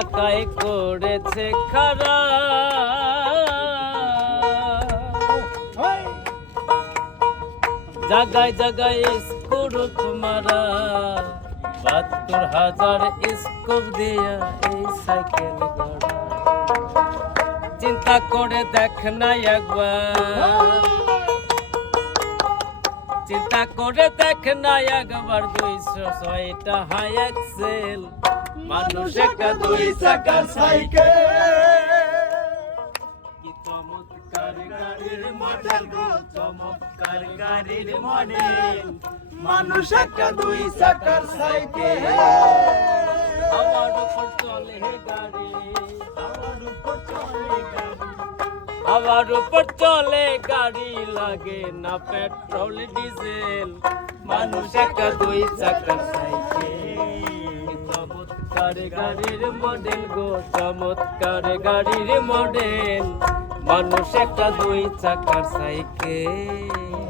এলাকায় করেছে খারা, জাগায় জাগায় স্কুপ মারা, ৭২,০০০ স্কুপ দিয়া এই সাইকেল গড়া। চিন্তা করে দেখ না একবার, চিন্তা করে দেখ না একবার ২০৬টা হাই এক্সেল, মানুষ একটা ২ চাকার সাইকেল। কি চমৎকার গাড়ির মডেল গো, চমৎকার গাড়ির মডেল, মানুষ একটা ২ চাকার সাইকেল। আমার উপর চলে গাড়ি, আমার উপর চলে গাড়ি, আমার উপর চলে গাড়ি, লাগে না পেট্রোল ডিজেল, মানুষ একটা ২ চাকার সাইকেল। চমৎকার গাড়ির মডেল গো, চমৎকার গাড়ির মডেল, মানুষ একটা ২ চাকার সাইকেল।